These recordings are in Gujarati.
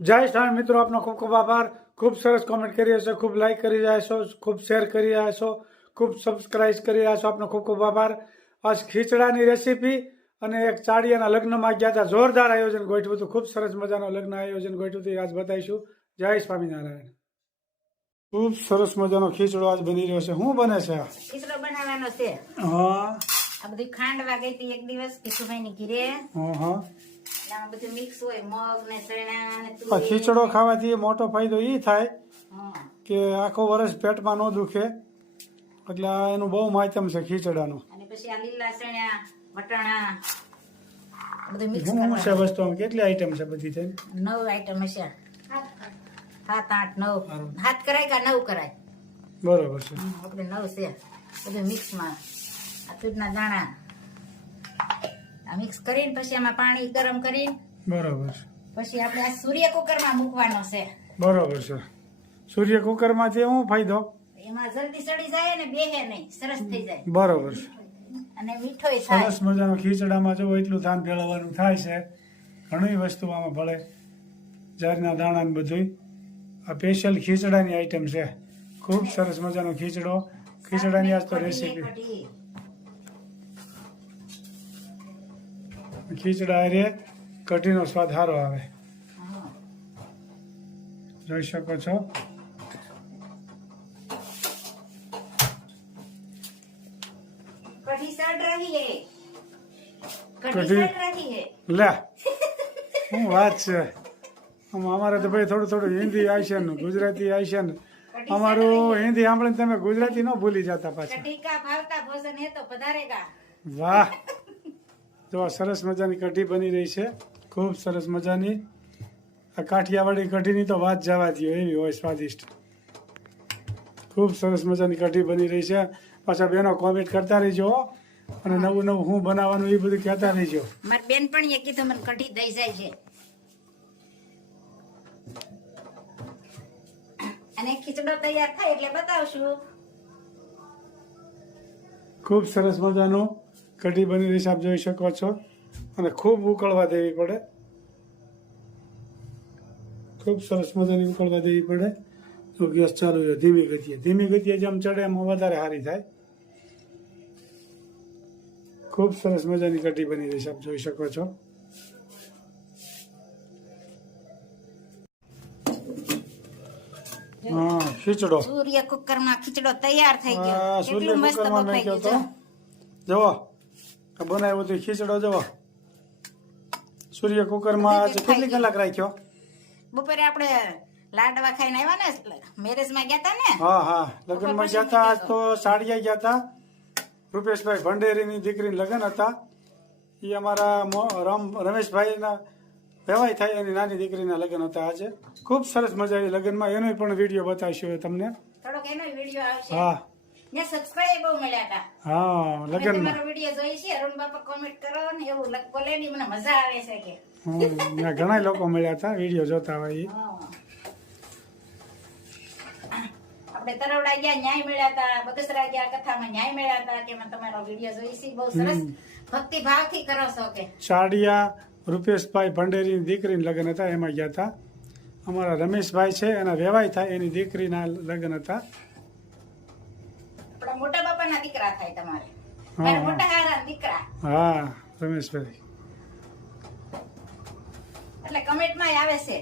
જય સ્વામી મિત્રો આપનો ખૂબ ખૂબ આભાર. ખૂબ સરસ કોમેન્ટ કરી હશે ખૂબ લાઈક કરી રહ્યા છો. ખૂબ શેર કરી રહ્યા છો. ખૂબ સબસ્ક્રાઇબ કરી રહ્યા છો. આપનો ખૂબ ખૂબ આભાર. આજ ખીચડાની રેસીપી અને એક ચાડિયાના લગ્નમાં ગયા હતા. જોરદાર આયોજન ગોઠવ્યું હતું. ખૂબ સરસ મજાનું લગ્ન આયોજન ગોઠવ્યું હતું. આજ બતાવીશું. જય સ્વામિનારાયણ. ખૂબ સરસ મજાનો ખીચડો આજ બની રહ્યો છે. શું બને છે? ખીચડો બનાવવાનો છે. હા. આ બધી ખાંડ વાગે એક દિવસ કિશુભાઈ ની ઘીરે. હા હા. બધું મિક્સ હોય મગ ને ચણા ને ખીચડો ખાવાથી મોટો ફાયદો એ થાય કે આખો વર્ષ પેટમાં ન દુખે. એટલે આ એનું બહુ માધ્યમ છે ખીચડાનું. અને પછી આ લીલા ચણા વટાણા બધું મિક્સ શું છે વસ્તુ કેટલી આઈટમ છે બધી થઈને નવ આઈટમ હશે સાત આઠ નવ. હાથ કરાય કે નવ કરાય? બરોબર છે. આપણે નવ છે. બધું મિક્સમાં આ તૂટના દાણા. આ મિક્સ કરીને પછી આમાં પાણી ગરમ કરીને બરોબર પછી આપણે આ સૂર્ય કુકરમાં મૂકવાનો છે. બરોબર છે. સૂર્ય કુકરમાંથી શું ફાયદો? એમાં જલ્દી સડી જાય ને બેહે નહીં સરસ થઈ જાય. બરોબર છે. અને મીઠોય થાય. સરસ મજાનો ખીચડામાં જો એટલું ધાન ભેળવવાનું થાય છે ઘણી વસ્તુ આમાં ભળે. જારના દાણા ને બધું આ સ્પેશિયલ ખીચડાની આઈટમ છે. ખૂબ સરસ મજાનો ખીચડો. ખીચડાની આજ તો રેસીપી ખીચડા રે કઢીનો સ્વાદ સારો આવે. જોઈ શકો છો. કઢી લે શું વાત છે? આમ અમારે તો થોડું થોડું હિન્દી આવશે ને ગુજરાતી આવશે ને. અમારું હિન્દી સાંભળીને તમે ગુજરાતી ન ભૂલી જતા પાછા. વાહ. જો આ સરસ મજાની કઢી બની રહી છે. ખૂબ સરસ મજાની. આ કાઠિયાવાડી કઢીની તો વાત જવા દો એવી હોય સ્વાદિષ્ટ. ખૂબ સરસ મજાની કઢી બની રહી છે. પાછા બેનો કોમેન્ટ કરતા રહીજો. અને નવું નવું હું બનાવવાનું એ બધું કહેતા રહીજો. મારી એ કીધું મને કઢી દઈ જાય છે. અને ખીચડો તૈયાર થાય એટલે બતાવશું. ખૂબ સરસ મજાનું. કઢી બની રહી છે આપ જોઈ શકો છો. અને ખૂબ ઉકળવા દેવી પડે. ખૂબ સરસ મજાની ઉકળવા દેવી પડે. તો ગેસ ચાલુ છે. ધીમી ગતિએ. ધીમી ગતિએ જેમ ચડે એમ વધારે સારી થાય. ખૂબ સરસ મજાની કઢી બની રહી છે આપ જોઈ શકો છો. હા ખીચડો. સૂર્ય કુકરમાં ખીચડો તૈયાર થઈ ગયો. સૂર્ય કુકરમાં બફાઈ નાખ્યો તો. જવો આ બનાવ્યો તો ખીચડો જવો સૂર્ય કુકરમાં આજે કેટલી કલાક રાખ્યો? બપોરે આપણે લાડવા ખાઈને આવ્યા ને મેરેજમાં ગયા હતા ને? હા હા. લગ્નમાં ગયા હતા આજ તો સાડિયા ગયા હતા રૂપેશભાઈ ભંડેરીની દીકરીની લગ્ન હતા. એ અમારા રમ રમેશભાઈના વેવાય થાય એની નાની દીકરીના લગ્ન હતા આજે. ખૂબ સરસ મજા આવી લગ્નમાં એનો પણ વીડિયો બતાવીશું તમને. થોડોક એનો વીડિયો આવશે. હા. ને સબસ્ક્રાઇબ બહુ મળ્યા હતા હા લગન તમારો વીડિયો જોઈ છે? અરુણ બાપા કોમેન્ટ કરો ને એવું બોલે ની મને મજા આવે છે કે. ત્યાં ઘણા લોકો મળ્યા હતા વિડિયો જોતા હોય આપણે તરવડા ગયા ન્યાય મળ્યા હતા બગસરા ગયા કથામાં ન્યાય મળ્યા હતા કે મેં તમારો વીડિયો જોઈ છે? બહુ સરસ ભક્તિ ભાવથી કરો છો કે. સાડિયા રૂપેશભાઈ ભંડેરીની દીકરીના લગ્ન હતા એમાં ગયા હતા અમારા રમેશભાઈ છે એના વેવાય થાય એની દીકરીના લગ્ન હતા. મોટા દીકરા થાય તમારે. મારા મોટા હારા દીકરા. હા રમેશભાઈ. એટલે કમેન્ટમાં આવે છે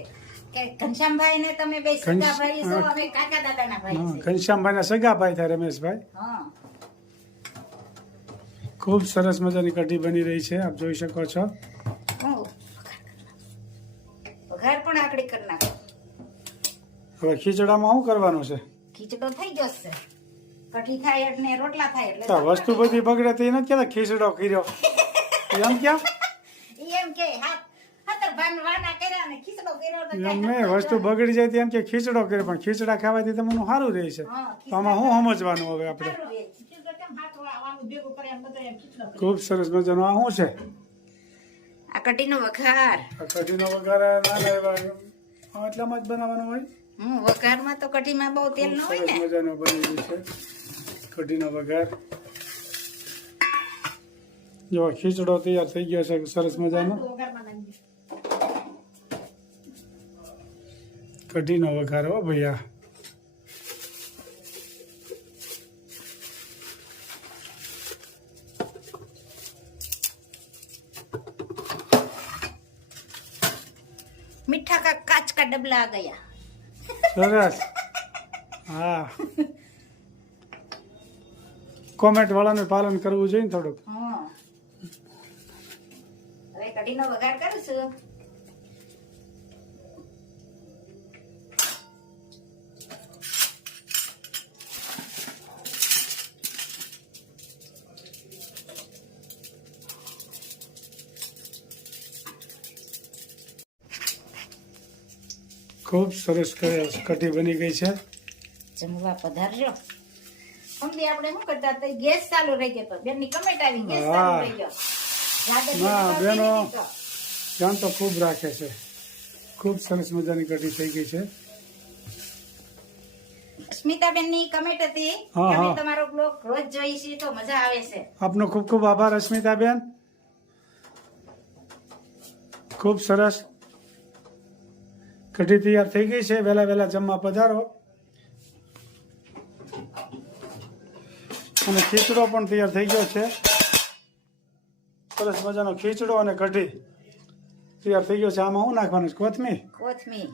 કે ઘનશ્યામભાઈ ને તમે બે સગા ભાઈ છો અમે કાકા દાદાના ભાઈ હા, છે ઘનશ્યામભાઈના સગા ભાઈ થાય રમેશભાઈ. હા. ખૂબ સરસ મજાની કઢી બની રહી છે આપ જોઈ શકો છો. વઘાર પણ આકડી કરી નાખો. હવે ખીચડામાં શું કરવાનું છે? ખીચડો થઈ જશે. કઢી થાય એટલે રોટલા થાય એટલે તો વસ્તુ બધી બગડે તો એને કહેતા ખીચડો કર્યો. એમ કેમ એમ કે હાથ હાથર ભાન વાના કર્યા ને ખીચડો કર્યો તો એમ કાંઈ નહીં નતો વસ્તુ બગડી જાય તો એમ કે ખીચડો કર્યો પણ ખીચડા ખાવાથી તમને સારું રહે છે. તો આમાં શું સમજવાનું હવે આપણે? કરે કરે. ખૂબ સરસ મજાનો. આ શું છે? આ કઢીનો વઘાર. આ કઢીનો વઘાર એટલામાં જ બનાવવાનો હોય? હું વઘારમાં તો કઢીમાં બહુ તેલ ન હોય ને. મજાનો બનેલું છે. કઢીનો વઘાર જો ખીચડો તૈયાર થઈ ગયો છે સરસ મજાનો કઢીનો વઘાર હો ભૈયા મીઠા કા કાચ કા ડબલા આ ગયા સરસ હા કોમેન્ટ વાળાને પાલન કરવું જોઈએ ને થોડુંક. હવે કઢીનો વઘાર કરું છું. ખૂબ સરસ કઢી બની ગઈ છે. જમવા પધારજો. અમને આપણે શું કરતા હતા? ગેસ ચાલુ રહી ગયો તો. બેનની કમેન્ટ આવી ગેસ ચાલુ રહી ગયો. ના, બેનો. ધ્યાન તો ખૂબ રાખે છે. ખૂબ સરસ મજાની કઢી થઈ ગઈ છે. સ્મિતાબેનની કમેન્ટ હતી અમે તમારો બ્લોગ રોજ જોઈ છીએ તો મજા આવે છે. આપનો ખૂબ ખૂબ આભાર અસ્મિતાબેન. ખૂબ સરસ કઢી તૈયાર થઈ ગઈ છે. વહેલા વહેલા જમવા પધારો. અને ખીચડો પણ તૈયાર થઈ ગયો છે. સરસ મજાનો ખીચડો અને કઢી તૈયાર થઈ ગયો છે. આમાં શું નાખવાનું છે? કોથમીર? કોથમીર.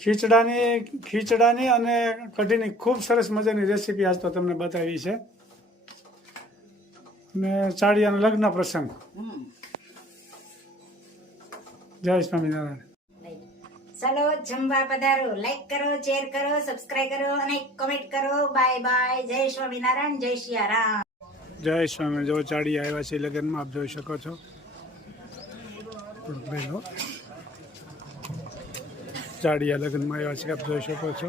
ખીચડાની ખીચડાની અને કઢીની ખૂબ સરસ મજાની રેસીપી આજ તો તમને બતાવી છે. ને ચાળિયાનો લગ્ન પ્રસંગ. જય સ્વામિનારાયણ. ચાલો જમવા પધારો. લાઈક કરો શેર કરો સબસ્ક્રાઇબ કરો અને કોમેન્ટ કરો. બાય બાય જય સ્વામિનારાયણ, જય સિયારામ જય સ્વામી. જો ચાડી આવ્યા છે લગ્નમાં, આપ જોઈ શકો છો. ચાળિયા લગ્નમાં આવ્યા છે, આપ જોઈ શકો છો.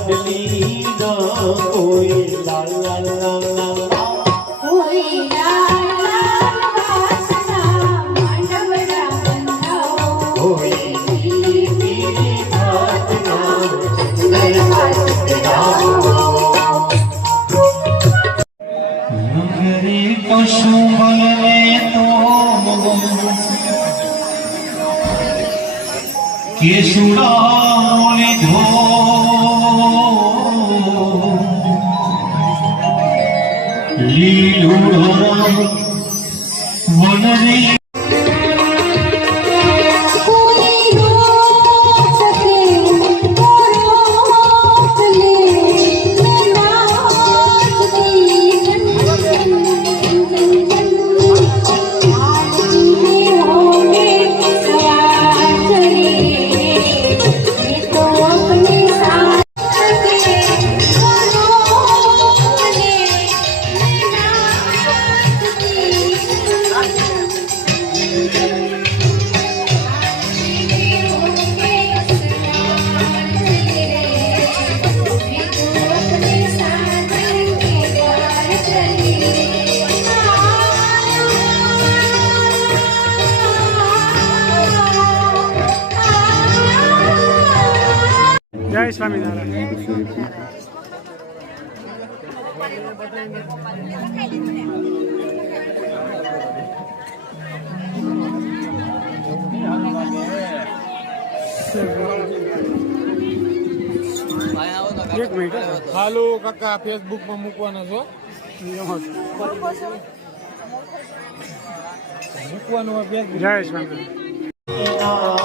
મોડલી ના કોઈ લાલ લાલ લાલ લાલ પશુ லீலோரம் மனதில் એક મિનિટ હાલો કાકા ફેસબુકમાં મૂકવાના છો? મૂકવાનું જય સ્વામિનારાયણ.